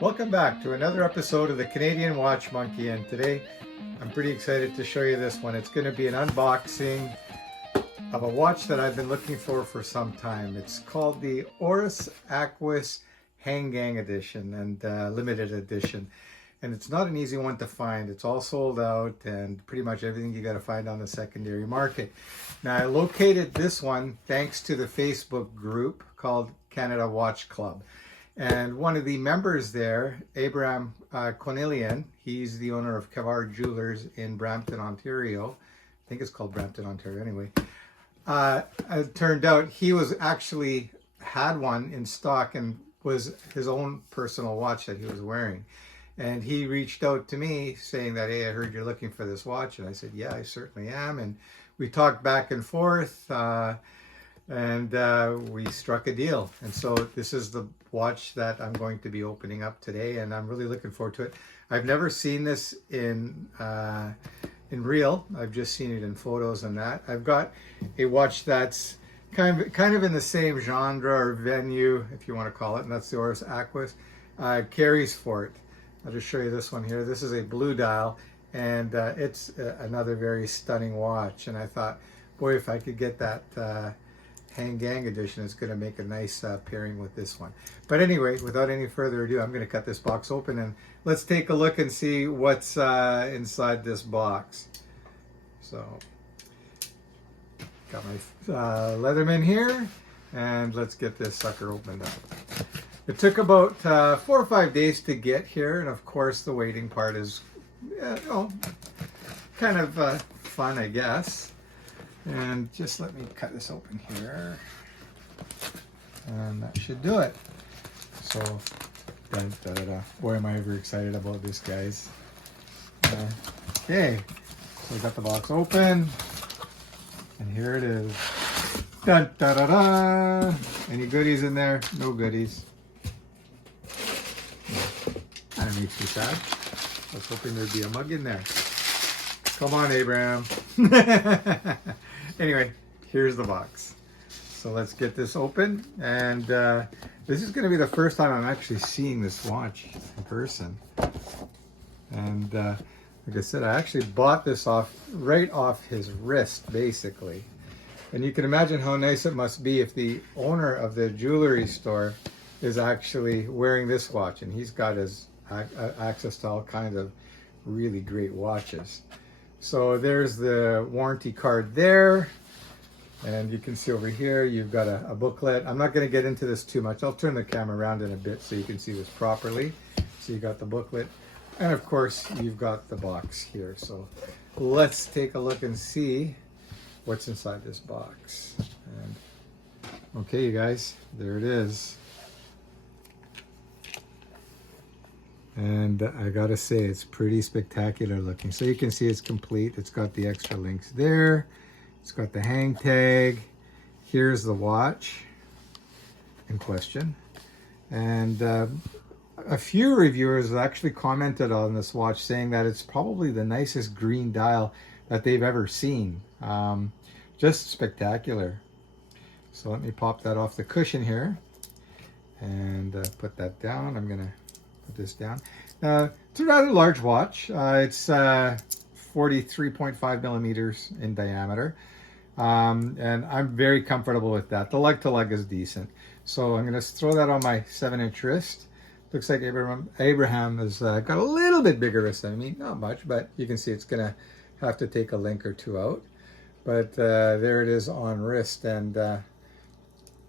Welcome back to another episode of the Canadian Watch Monkey, and today I'm pretty excited to show you this one. It's going to be an unboxing of a watch that I've been looking for some time. It's called the Oris Aquis Hangang edition and limited edition. And it's not an easy one to find. It's all sold out and pretty much everything you got to find on the secondary market. Now, I located this one thanks to the Facebook group called Canada Watch Club. And one of the members there, Abraham Cornelian, he's the owner of Cavard Jewelers in Brampton, Ontario. I think it's called Brampton, Ontario anyway. It turned out he was actually had one in stock and was his own personal watch that he was wearing. And he reached out to me saying that, hey, I heard you're looking for this watch. And I said, yeah, I certainly am. And we talked back and forth. And we struck a deal. And so this is the watch that I'm going to be opening up today, and I'm really looking forward to it. I've never seen this in real. I've just seen it in photos and that. I've got a watch that's kind of in the same genre or venue, if you want to call it, and that's the Oris Aquis. Carries for it. I'll just show you this one here. This is a blue dial, and it's another very stunning watch. And I thought, boy, if I could get that Hangang edition, is going to make a nice pairing with this one. But anyway, without any further ado, I'm going to cut this box open and let's take a look and see what's inside this box. So, got my Leatherman here, and let's get this sucker opened up. It took about 4 or 5 days to get here, and of course the waiting part is kind of fun, I guess. And just let me cut this open here, and that should do it. So, boy, am I ever excited about this, guys. Okay, so we got the box open, and here it is. Dun, da, da, da. Any goodies in there? No goodies. Kind of makes me sad. I was hoping there'd be a mug in there. Come on, Abraham. Anyway, here's the box. So let's get this open. And this is going to be the first time I'm actually seeing this watch in person. And like I said, I actually bought this right off his wrist, basically. And you can imagine how nice it must be if the owner of the jewelry store is actually wearing this watch. And he's got his access to all kinds of really great watches. So there's the warranty card there, and you can see over here you've got a booklet. I'm not going to get into this too much. I'll turn the camera around in a bit so you can see this properly. So you got the booklet, and of course you've got the box here. So let's take a look and see what's inside this box. And okay, you guys, there it is. And I gotta say, it's pretty spectacular looking. So you can see it's complete. It's got the extra links there. It's got the hang tag. Here's the watch in question. And a few reviewers actually commented on this watch saying that it's probably the nicest green dial that they've ever seen. Just spectacular. So let me pop that off the cushion here and put that down. I'm gonna put this down. It's a rather large watch. It's 43.5 millimeters in diameter. And I'm very comfortable with that. The lug to lug is decent. So I'm going to throw that on my 7-inch wrist. Looks like Abraham has got a little bit bigger wrist than me. Not much, but you can see it's going to have to take a link or two out. But there it is on wrist. And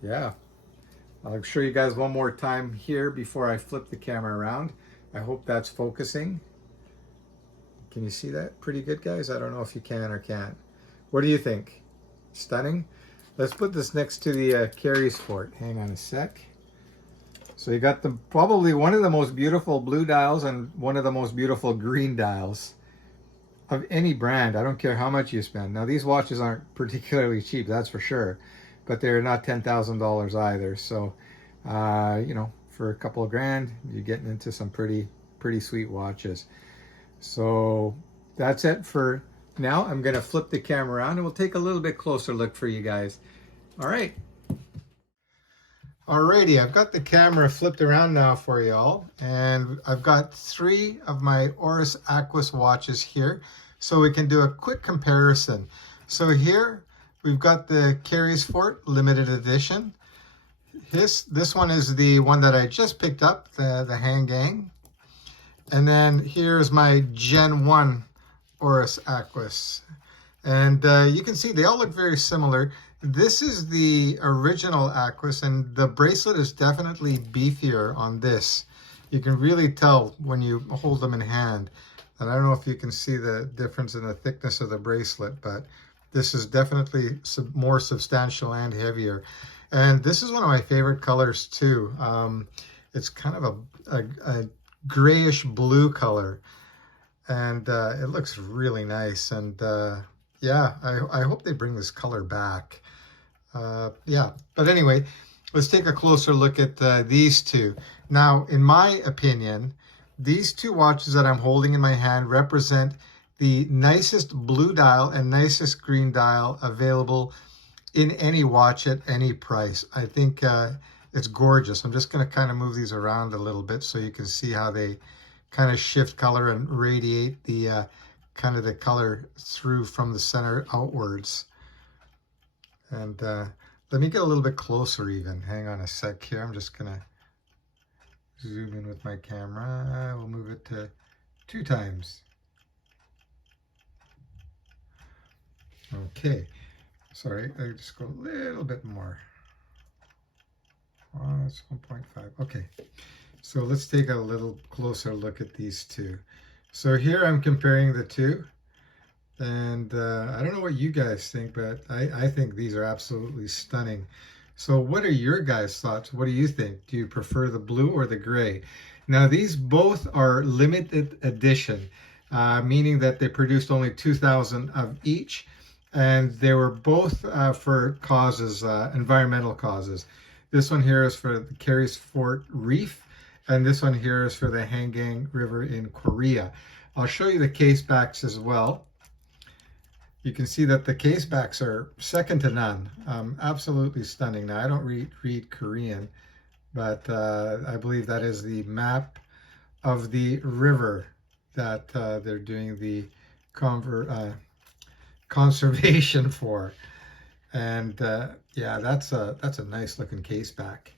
yeah. I'll show you guys one more time here before I flip the camera around. I hope that's focusing. Can you see that pretty good, guys? I don't know if you can or can't. What do you think? Stunning? Let's put this next to the carries for it. Hang on a sec. So you got probably one of the most beautiful blue dials and one of the most beautiful green dials of any brand. I don't care how much you spend. Now, these watches aren't particularly cheap, that's for sure. But they're not $10,000 either. So, you know, for a couple of grand, you're getting into some pretty sweet watches. So that's it for now. I'm going to flip the camera around and we'll take a little bit closer look for you guys. All right. Alrighty, I've got the camera flipped around now for y'all, and I've got 3 of my Oris Aquis watches here, so we can do a quick comparison. So here we've got the Carysfort limited edition. This one is the one that I just picked up, the Hangang. And then here's my Gen 1 Oris Aquis. And you can see they all look very similar. This is the original Aquis, and the bracelet is definitely beefier on this. You can really tell when you hold them in hand. And I don't know if you can see the difference in the thickness of the bracelet, but this is definitely more substantial and heavier. And this is one of my favorite colors too. It's kind of a grayish blue color, and it looks really nice. And yeah, I hope they bring this color back. Yeah, but anyway, let's take a closer look at these 2. Now, in my opinion, these 2 watches that I'm holding in my hand represent the nicest blue dial and nicest green dial available in any watch at any price. I think it's gorgeous. I'm just going to kind of move these around a little bit so you can see how they kind of shift color and radiate the kind of the color through from the center outwards. And let me get a little bit closer even. Hang on a sec here. I'm just going to zoom in with my camera. We'll move it to 2 times. Okay. Sorry, I just go a little bit more. Oh, that's 1.5. Okay. So let's take a little closer look at these 2. So here I'm comparing the 2. And I don't know what you guys think, but I think these are absolutely stunning. So what are your guys' thoughts? What do you think? Do you prefer the blue or the gray? Now, these both are limited edition, meaning that they produced only 2,000 of each. And they were both for causes, environmental causes. This one here is for the Carysfort Reef, and this one here is for the Hangang River in Korea. I'll show you the case backs as well. You can see that the case backs are second to none. Absolutely stunning. Now, I don't read Korean, but I believe that is the map of the river that they're doing the conservation for. And yeah, that's a nice looking case back.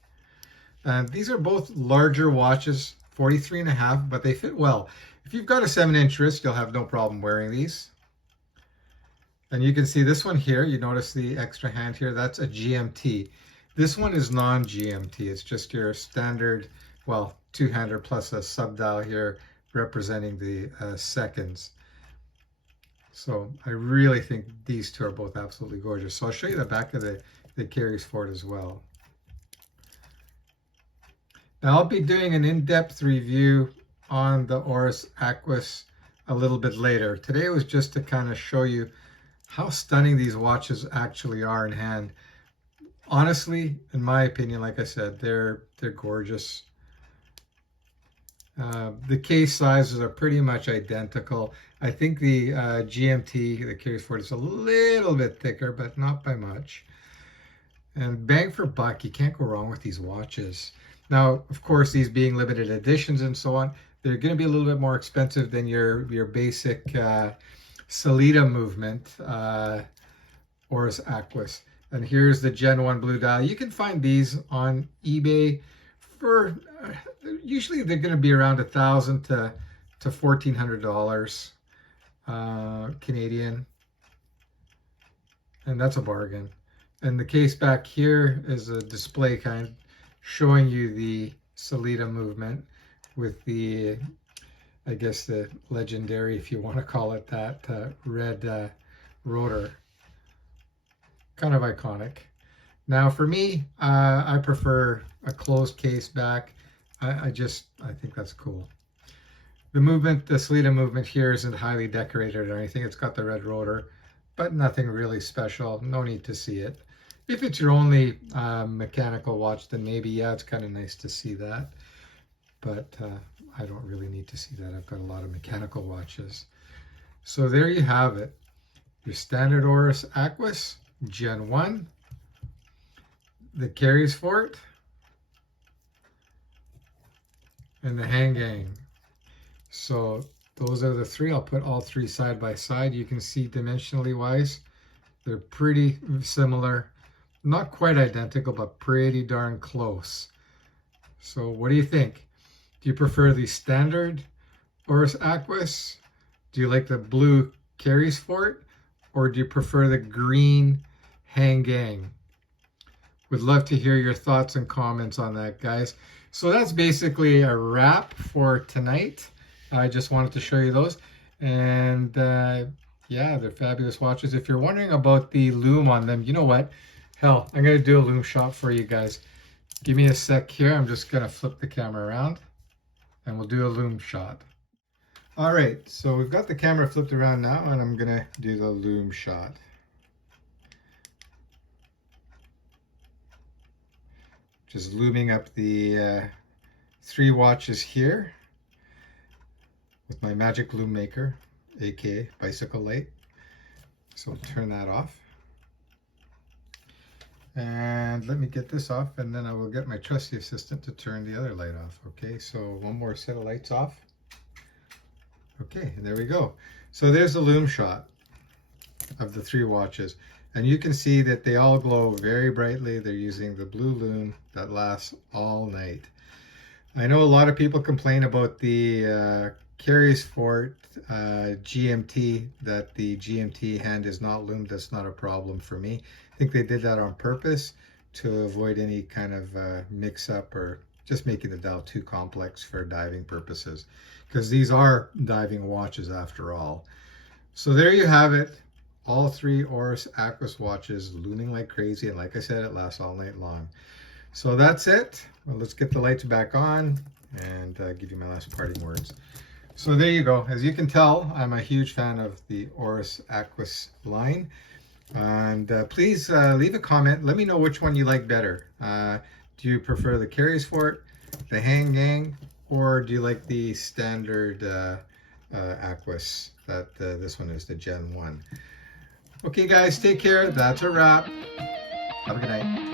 And these are both larger watches, 43.5, but they fit well. If you've got a 7-inch wrist, you'll have no problem wearing these. And you can see this one here, you notice the extra hand here, that's a GMT. This one is non-GMT, it's just your standard, well, 2-hander plus a sub-dial here representing the seconds. So I really think these 2 are both absolutely gorgeous. So I'll show you the back of the Carysfort as well. Now I'll be doing an in-depth review on the Oris Aquis a little bit later. Today was just to kind of show you how stunning these watches actually are in hand. Honestly, in my opinion, like I said, they're gorgeous. The case sizes are pretty much identical. I think the GMT, the Carysfort, is a little bit thicker, but not by much. And bang for buck, you can't go wrong with these watches. Now, of course, these being limited editions and so on, they're going to be a little bit more expensive than your basic Salida movement Oris Aquis. And here's the Gen 1 blue dial. You can find these on eBay for usually they're going to be around $1,000 to $1,400 Canadian, and that's a bargain. And the case back here is a display kind showing you the Salida movement with the, I guess the legendary, if you want to call it that, red rotor. Kind of iconic. Now for me, I prefer a closed case back. I think that's cool. The movement, the Salida movement here isn't highly decorated or anything. It's got the red rotor, but nothing really special. No need to see it. If it's your only mechanical watch, then maybe, yeah, it's kind of nice to see that. But I don't really need to see that. I've got a lot of mechanical watches. So there you have it. Your standard Oris Aquis, Gen 1. The Carysfort, and the Hangang. So those are the three. I'll put all three side by side. You can see dimensionally wise, they're pretty similar. Not quite identical, but pretty darn close. So what do you think? Do you prefer the standard Oris Aquis? Do you like the blue Carries Fort? Or do you prefer the green Hangang? Would love to hear your thoughts and comments on that, guys. So that's basically a wrap for tonight. I just wanted to show you those. And yeah, they're fabulous watches. If you're wondering about the lume on them, you know what? Hell, I'm going to do a lume shot for you guys. Give me a sec here. I'm just going to flip the camera around and we'll do a lume shot. All right, so we've got the camera flipped around now and I'm going to do the lume shot. Just looming up the three watches here with my magic lume maker, aka bicycle light. So we'll turn that off. And let me get this off and then I will get my trusty assistant to turn the other light off. Okay, so one more set of lights off. Okay, and there we go. So there's the lume shot of the three watches. And you can see that they all glow very brightly. They're using the blue lume that lasts all night. I know a lot of people complain about the Carries Fort GMT, that the GMT hand is not loomed. That's not a problem for me. I think they did that on purpose to avoid any kind of mix-up or just making the dial too complex for diving purposes, because these are diving watches after all. So there you have it. All three Oris Aquis watches looming like crazy, and like I said, it lasts all night long. So that's it. Well, let's get the lights back on and give you my last parting words. So there you go. As you can tell, I'm a huge fan of the Oris Aquis line. And please leave a comment. Let me know which one you like better. Do you prefer the Carries Fort, the Hangang, or do you like the standard Aquis that this one is, the Gen 1? Okay guys, take care. That's a wrap. Have a good night.